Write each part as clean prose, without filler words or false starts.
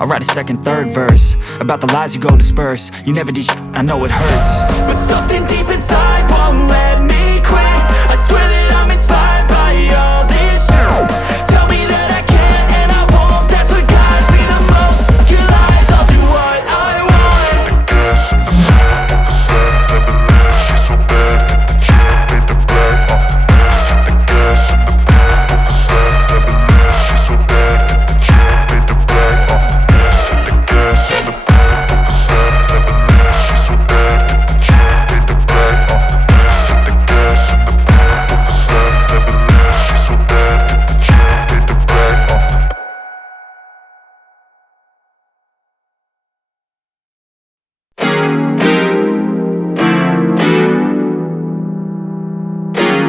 I'll write a second, third verse about the lies you go disperse. You never did shit, I know it hurts, but something deep inside won't let me quit. I swear that I'm inspired by all this shit. Tell me that I can't and I won't. That's what guides me the most. Your lies, I'll do what I want. The gas in the back of the set, never leave. She's so bad, can't fade the black. The gas in the back of the set, never leave. She's so bad, can't fade the black. The gas in the back of the set,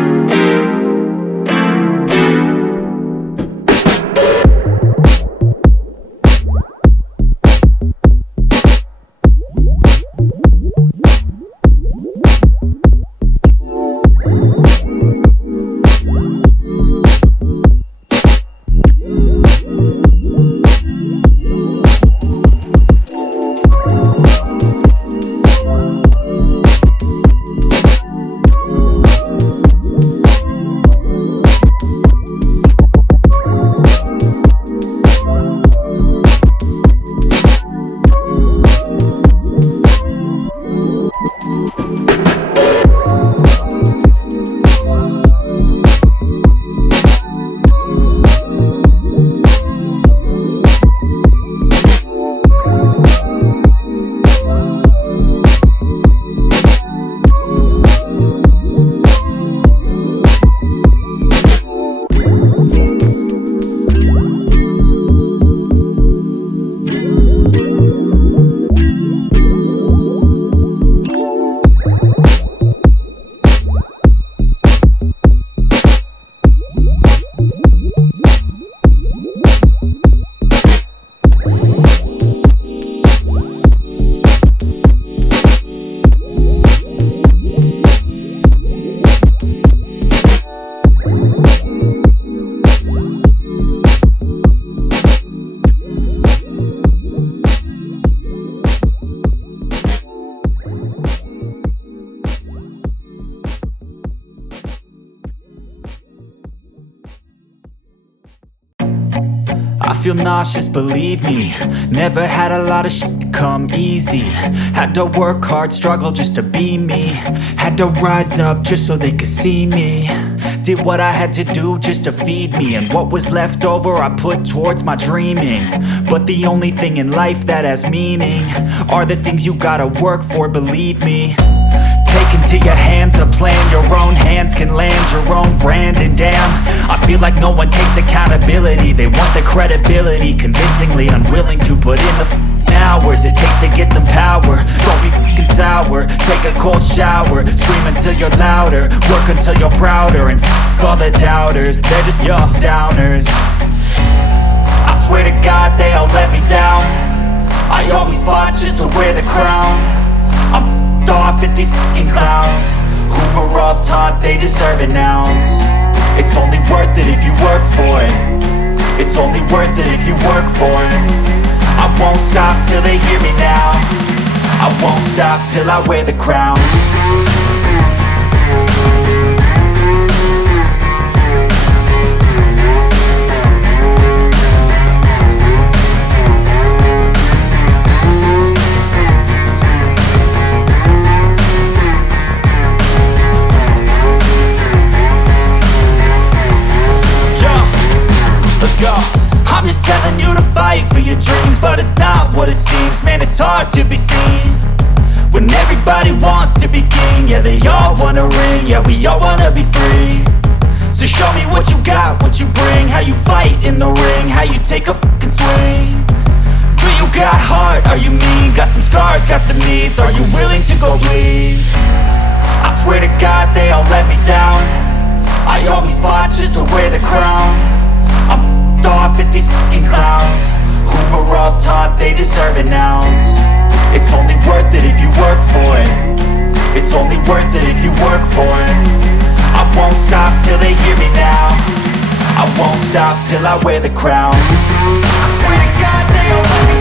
never leave. She's so bad, can't fade the black. The gas in the back of the set, never leave. She's so bad, can't fade the black. I feel nauseous, believe me. Never had a lot of shit come easy. Had to work hard, struggle just to be me. Had to rise up just so they could see me. Did what I had to do just to feed me. And what was left over I put towards my dreaming. But the only thing in life that has meaning are the things you gotta work for, believe me. Take into your hands a plan, your own hands can land your own brand. And damn, I feel like no one takes accountability. They want the credibility, convincingly unwilling to put in the hours it takes to get some power. Don't be f***ing sour, take a cold shower. Scream until you're louder, work until you're prouder. And f*** all the doubters, they're just your downers. I swear to God they all let me down. I always fought just to wear the crown. I'm off at these fucking clowns who were all taught they deserve an ounce. It's only worth it if you work for it. It's only worth it if you work for it. I won't stop till they hear me now. I won't stop till I wear the crown. I'm just telling you to fight for your dreams, but it's not what it seems. Man, it's hard to be seen when everybody wants to be king. Yeah, they all wanna ring, yeah, we all wanna be free. So show me what you got, what you bring, how you fight in the ring, how you take a fucking swing. Do you got heart, are you mean? Got some scars, got some needs, are you willing to go bleed? I swear to God they all let me down. I always fought just to wear the crown. I'm off at these fucking clowns who were all taught they deserve an ounce. It's only worth it if you work for it. It's only worth it if you work for it. I won't stop till they hear me now. I won't stop till I wear the crown. I swear to God they all let me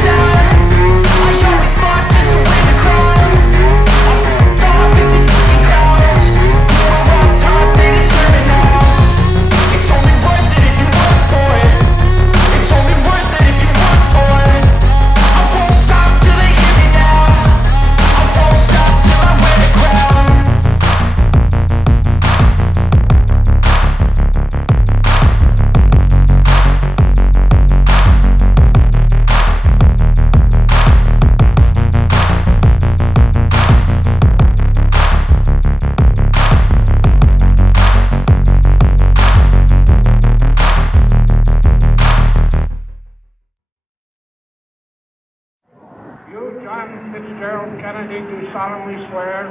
You, John Fitzgerald Kennedy, do solemnly swear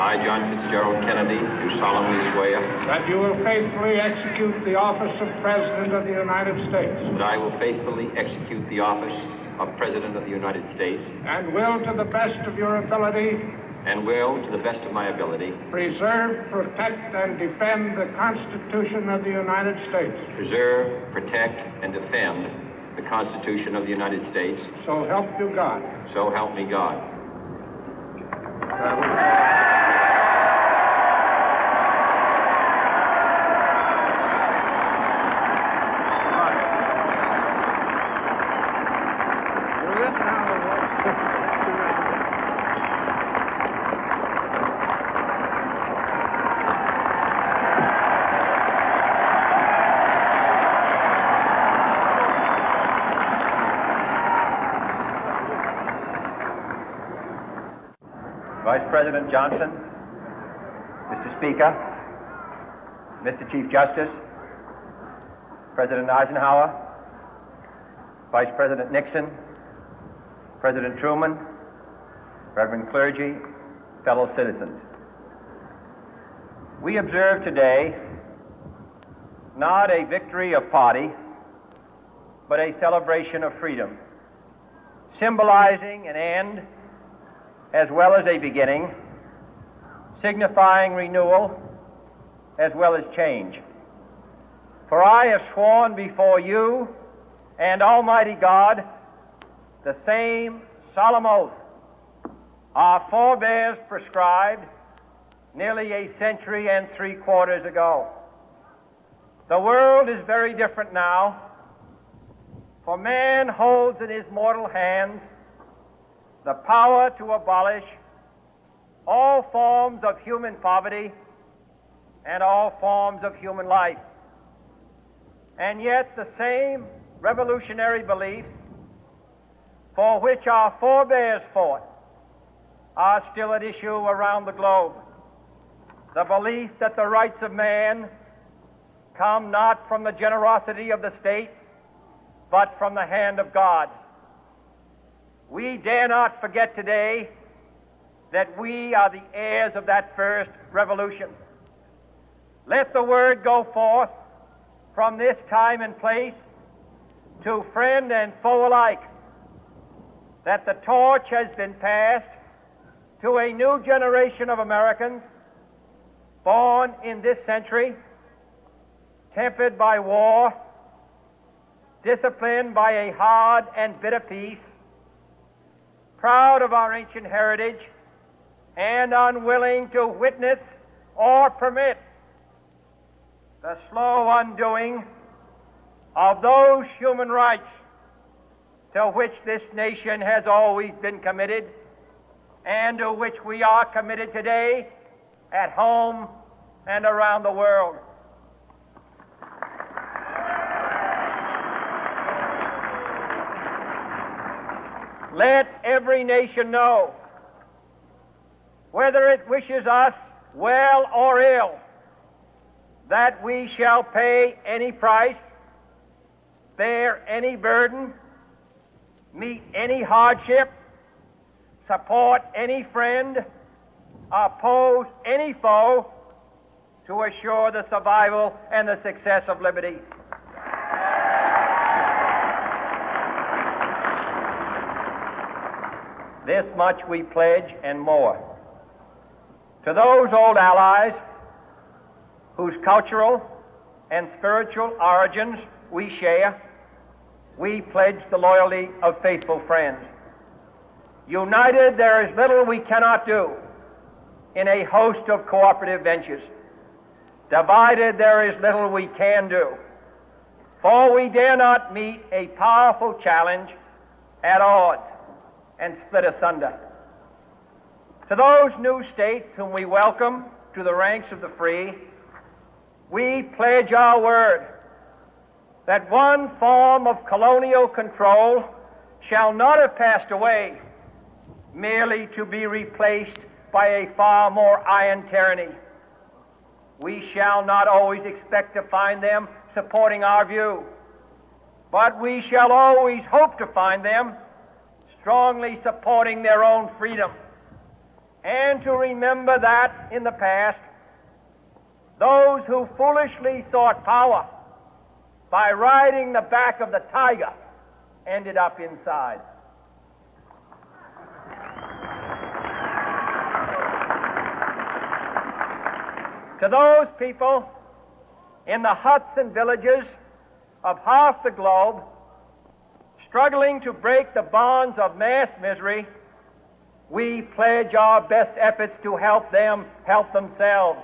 I, John Fitzgerald Kennedy, do solemnly swear that you will faithfully execute the office of President of the United States that I will faithfully execute the office of President of the United States and will, to the best of your ability, and will, to the best of my ability, preserve, protect, and defend the Constitution of the United States. preserve, protect, and defend the Constitution of the United States. So help you God. So help me God. Vice President Johnson, Mr. Speaker, Mr. Chief Justice, President Eisenhower, Vice President Nixon, President Truman, Reverend clergy, fellow citizens. We observe today not a victory of party, but a celebration of freedom, symbolizing an end as well as a beginning, signifying renewal as well as change. For I have sworn before you and Almighty God the same solemn oath our forebears prescribed nearly a century and 3/4 ago. The world is very different now, for man holds in his mortal hands the power to abolish all forms of human poverty and all forms of human life. And yet the same revolutionary beliefs for which our forebears fought are still at issue around the globe. The belief that the rights of man come not from the generosity of the state, but from the hand of God. We dare not forget today that we are the heirs of that first revolution. Let the word go forth from this time and place to friend and foe alike that the torch has been passed to a new generation of Americans born in this century, tempered by war, disciplined by a hard and bitter peace, proud of our ancient heritage, and unwilling to witness or permit the slow undoing of those human rights to which this nation has always been committed and to which we are committed today at home and around the world. Let every nation know, whether it wishes us well or ill, that we shall pay any price, bear any burden, meet any hardship, support any friend, oppose any foe to assure the survival and the success of liberty. This much we pledge and more. To those old allies whose cultural and spiritual origins we share, we pledge the loyalty of faithful friends. United, there is little we cannot do in a host of cooperative ventures. Divided, there is little we can do, for we dare not meet a powerful challenge at odds and split asunder. To those new states whom we welcome to the ranks of the free, we pledge our word that one form of colonial control shall not have passed away merely to be replaced by a far more iron tyranny. We shall not always expect to find them supporting our view, but we shall always hope to find them strongly supporting their own freedom, and to remember that in the past, those who foolishly sought power by riding the back of the tiger ended up inside. To those people in the huts and villages of half the globe struggling to break the bonds of mass misery, we pledge our best efforts to help them help themselves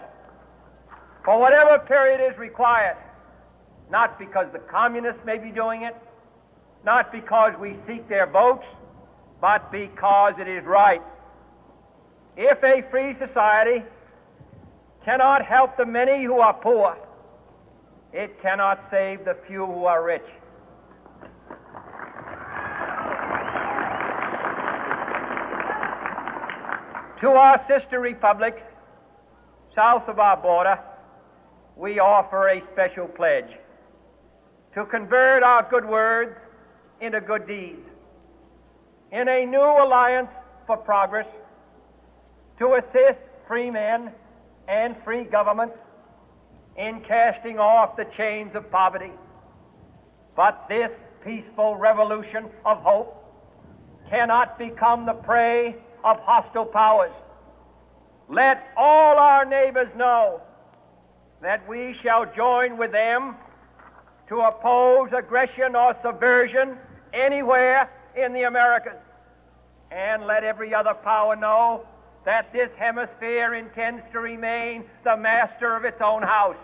for whatever period is required, not because the communists may be doing it, not because we seek their votes, but because it is right. If a free society cannot help the many who are poor, it cannot save the few who are rich. To our sister republics south of our border, we offer a special pledge to convert our good words into good deeds, in a new alliance for progress, to assist free men and free governments in casting off the chains of poverty. But this peaceful revolution of hope cannot become the prey of hostile powers. Let all our neighbors know that we shall join with them to oppose aggression or subversion anywhere in the Americas. And let every other power know that this hemisphere intends to remain the master of its own house.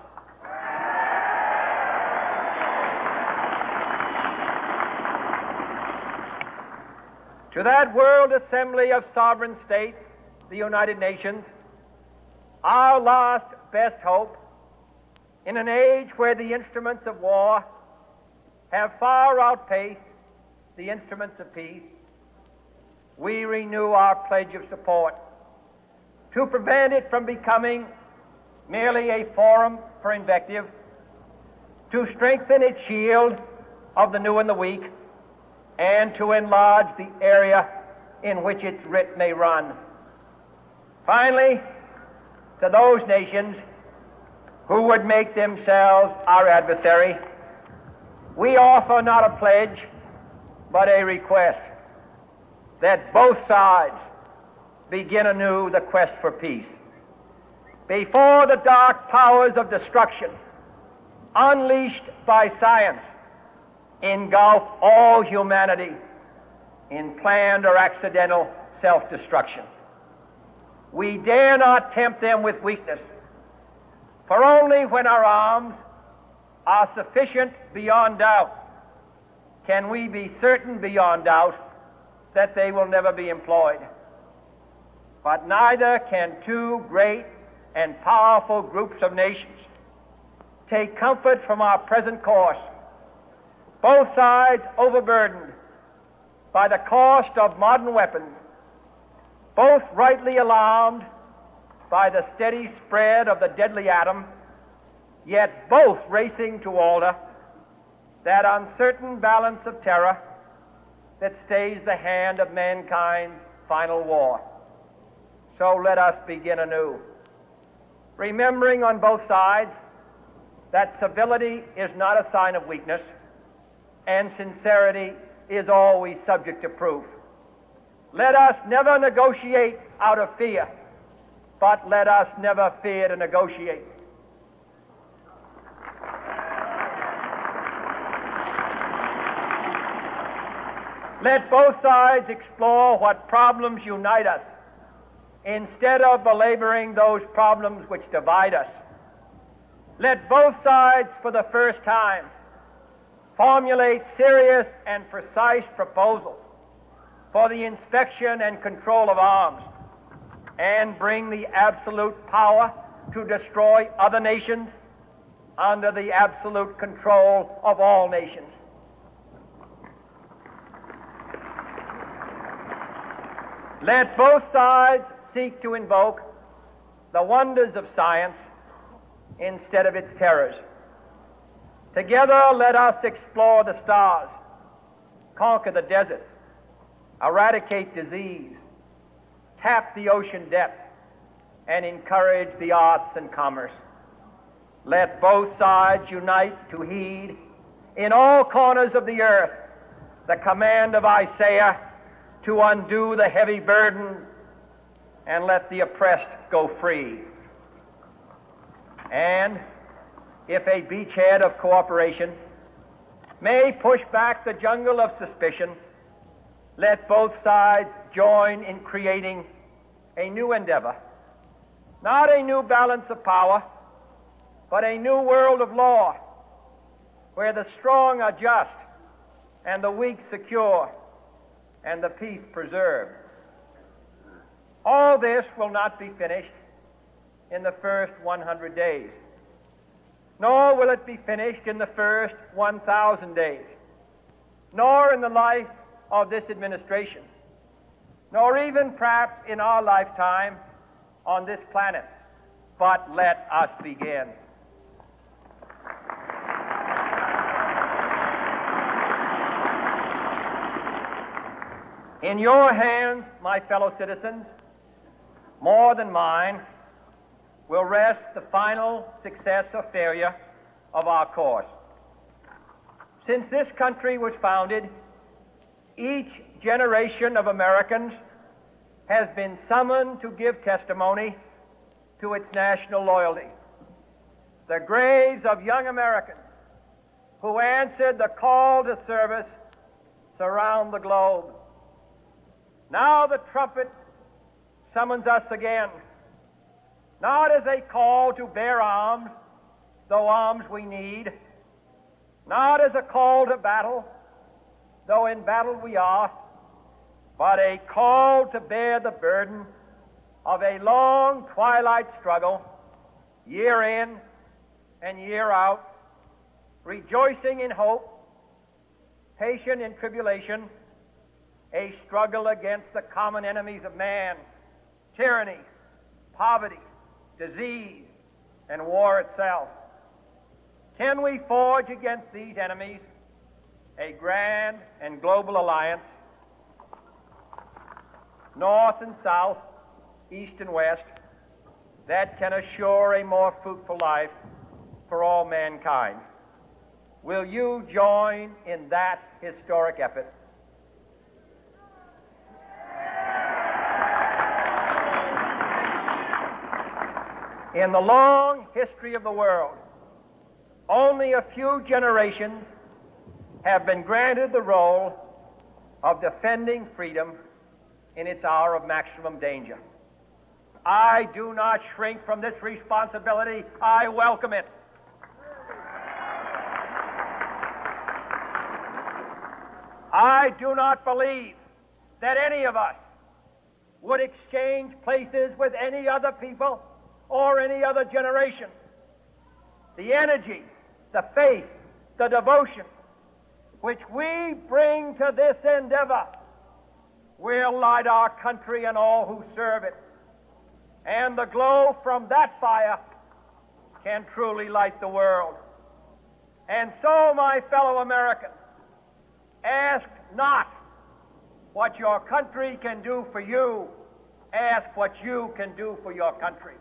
To that World Assembly of Sovereign States, the United Nations, our last best hope, in an age where the instruments of war have far outpaced the instruments of peace, we renew our pledge of support to prevent it from becoming merely a forum for invective, to strengthen its shield of the new and the weak, and to enlarge the area in which its writ may run. Finally, to those nations who would make themselves our adversary, we offer not a pledge, but a request that both sides begin anew the quest for peace. Before the dark powers of destruction, unleashed by science, engulf all humanity in planned or accidental self-destruction, we dare not tempt them with weakness, for only when our arms are sufficient beyond doubt can we be certain beyond doubt that they will never be employed. But neither can two great and powerful groups of nations take comfort from our present course, both sides overburdened by the cost of modern weapons, both rightly alarmed by the steady spread of the deadly atom, yet both racing to alter that uncertain balance of terror that stays the hand of mankind's final war. So let us begin anew, remembering on both sides that civility is not a sign of weakness, and sincerity is always subject to proof. Let us never negotiate out of fear, but let us never fear to negotiate. Let both sides explore what problems unite us, instead of belaboring those problems which divide us. Let both sides, for the first time, formulate serious and precise proposals for the inspection and control of arms, and bring the absolute power to destroy other nations under the absolute control of all nations. Let both sides seek to invoke the wonders of science instead of its terrors. Together, let us explore the stars, conquer the deserts, eradicate disease, tap the ocean depths, and encourage the arts and commerce. Let both sides unite to heed in all corners of the earth the command of Isaiah to undo the heavy burden and let the oppressed go free. And if a beachhead of cooperation may push back the jungle of suspicion, let both sides join in creating a new endeavor, not a new balance of power, but a new world of law, where the strong are just and the weak secure and the peace preserved. All this will not be finished in the first 100 days, nor will it be finished in the first 1,000 days, nor in the life of this administration, nor even perhaps in our lifetime on this planet. But let us begin. In your hands, my fellow citizens, more than mine, will rest the final success or failure of our course. Since this country was founded, each generation of Americans has been summoned to give testimony to its national loyalty. The graves of young Americans who answered the call to service surround the globe. Now the trumpet summons us again, not as a call to bear arms, though arms we need, not as a call to battle, though in battle we are, but a call to bear the burden of a long twilight struggle, year in and year out, rejoicing in hope, patient in tribulation, a struggle against the common enemies of man, tyranny, poverty, disease, and war itself. Can we forge against these enemies a grand and global alliance, north and south, east and west, that can assure a more fruitful life for all mankind? Will you join in that historic effort? In the long history of the world, only a few generations have been granted the role of defending freedom in its hour of maximum danger. I do not shrink from this responsibility. I welcome it. I do not believe that any of us would exchange places with any other people or any other generation. The energy, the faith, the devotion which we bring to this endeavor will light our country and all who serve it. And the glow from that fire can truly light the world. And so, my fellow Americans, ask not what your country can do for you, ask what you can do for your country.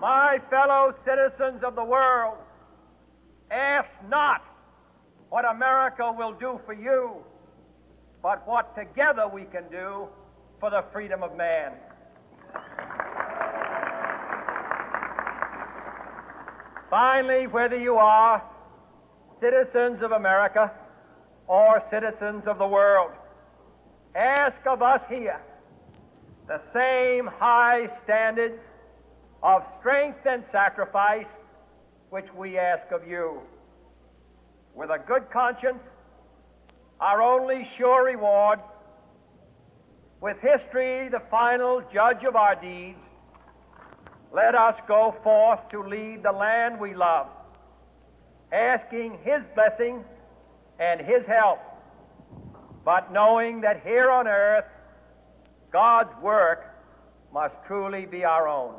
My fellow citizens of the world, ask not what America will do for you, but what together we can do for the freedom of man. Finally, whether you are citizens of America or citizens of the world, ask of us here the same high standards of strength and sacrifice which we ask of you. With a good conscience, our only sure reward, with history the final judge of our deeds, let us go forth to lead the land we love, asking His blessing and His help, but knowing that here on earth, God's work must truly be our own.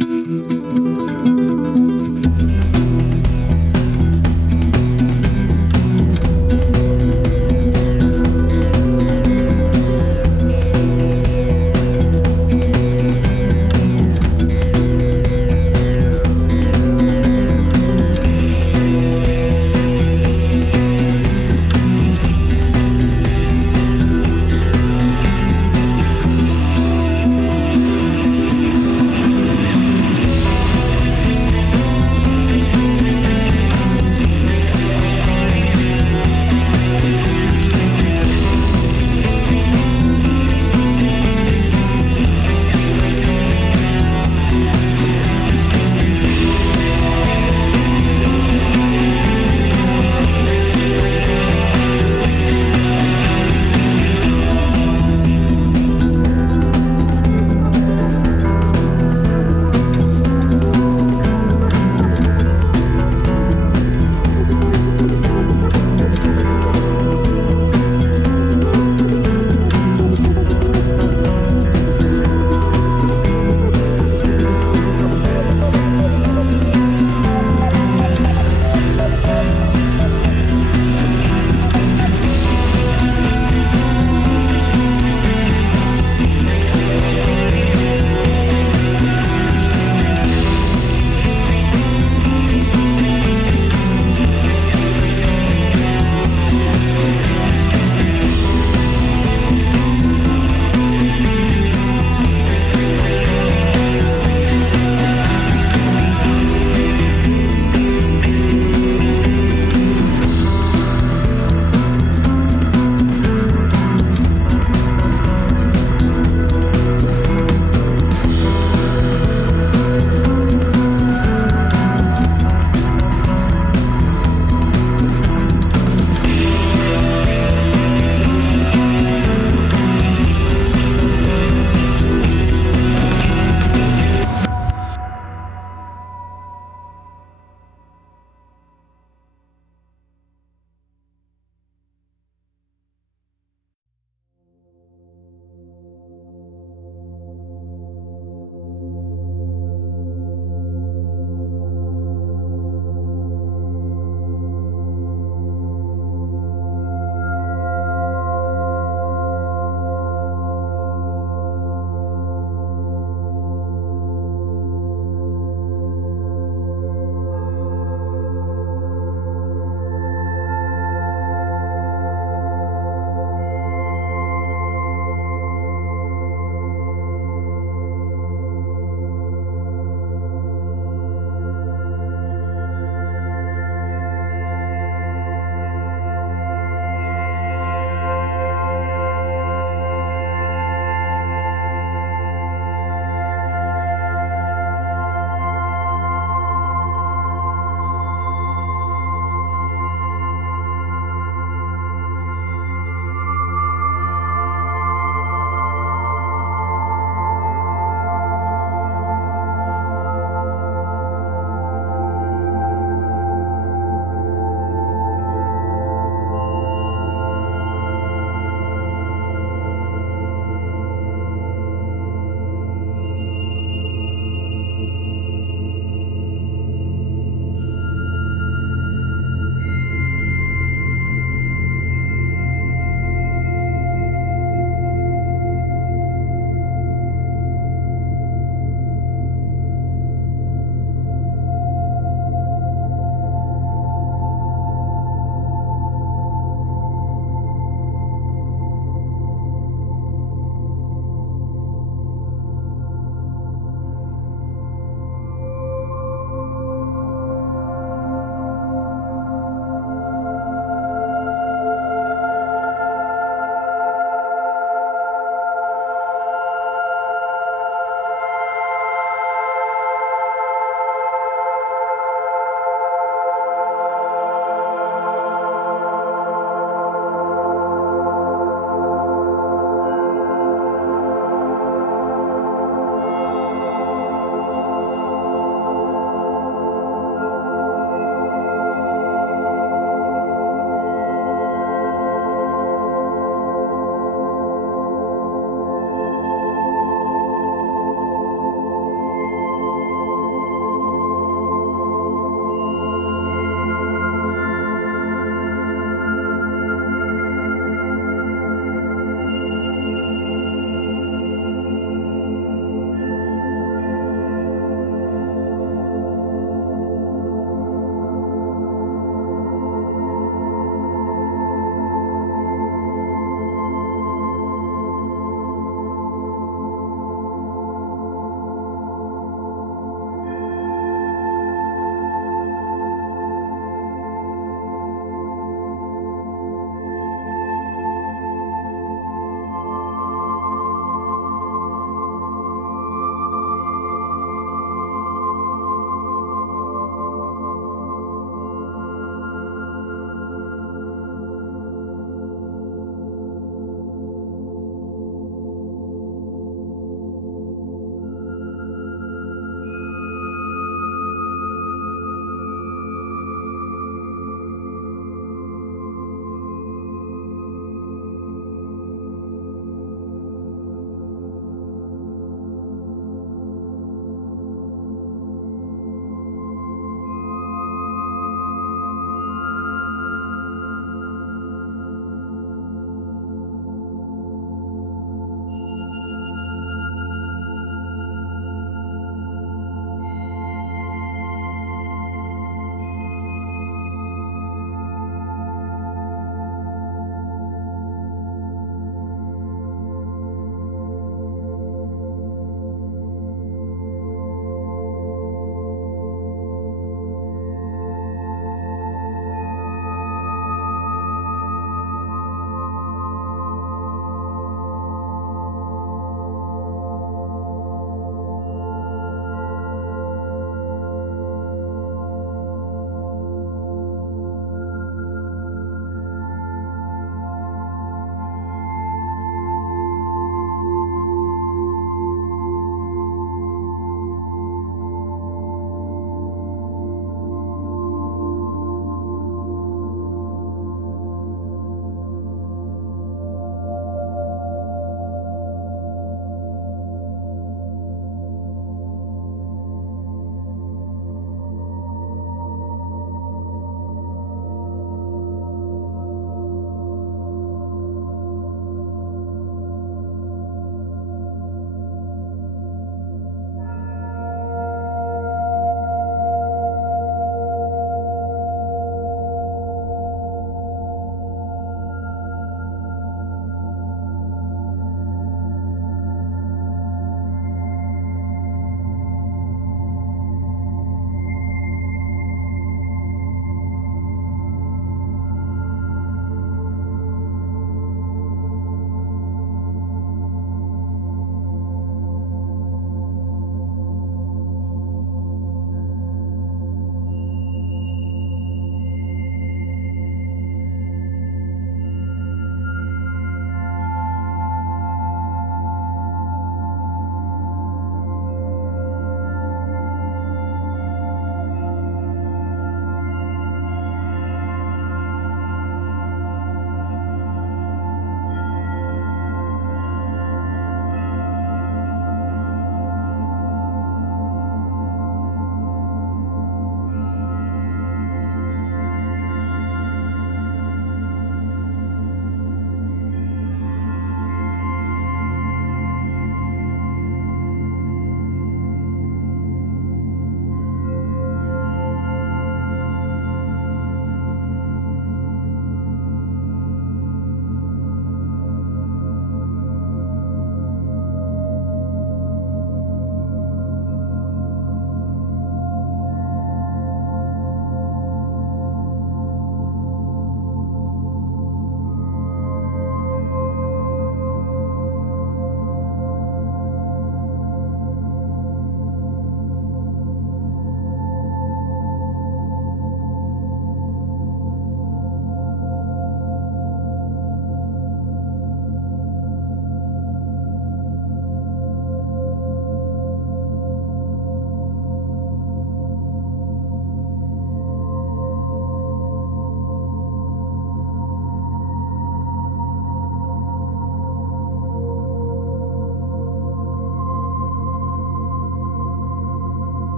you.